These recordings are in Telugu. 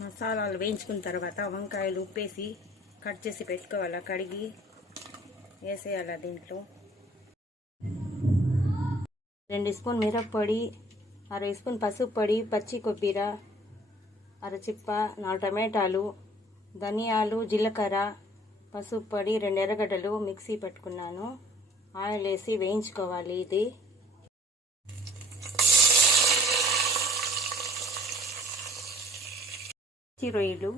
మసాలాలు వేయించుకున్న తర్వాత వంకాయలు ఉప్పేసి కట్ చేసి పెట్టుకోవాలా, కడిగి వేసేయాలా. దీంట్లో 2 స్పూన్ మిరప్పొడి, 1/2 స్పూన్ పసుపు పొడి, పచ్చి కొబ్బరి అరచిప్ప, 4 టమాటాలు, ధనియాలు, జీలకర్ర, పసుపు పొడి, 2 ఎర్రగడ్డలు మిక్సీ పెట్టుకున్నాను. ఆయిల్ వేసి వేయించుకోవాలి. ఇది రొయ్యలు,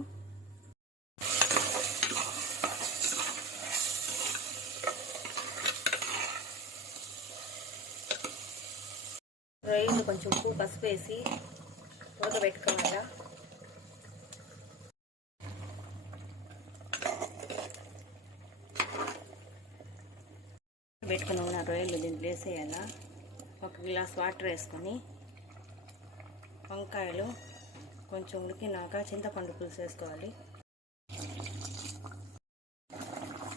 కొంచెం ఉప్పు పసుపు వేసి ఉడకబెట్టుకోవాలా. పెట్టుకున్న రొయ్యలు దీంట్లో వేసేయాలా. 1 గ్లాస్ వాటర్ వేసుకొని వంకాయలు కొంచెం ఉడికినాక చింతపండు పులుసు వేసుకోవాలి.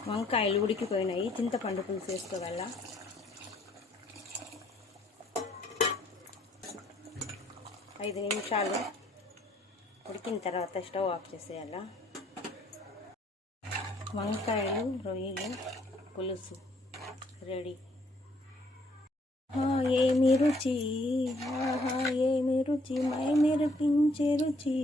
వంకాయలు ఉడికిపోయినాయి, చింతపండు పులుసు వేసుకోవాలా. ఐదు నిమిషాలు ఉడికిన తర్వాత స్టవ్ ఆఫ్ చేసేయాలా. వంకాయలు రొయ్యలు పులుసు రెడీ. ఏమి రుచి, ఆహా ఏమి రుచి, మై మెరిపించే రుచి.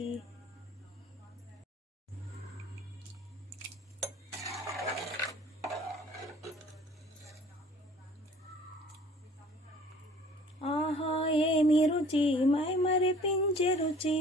ఆహా ఏమి రుచి, మై మరిపించే రుచి.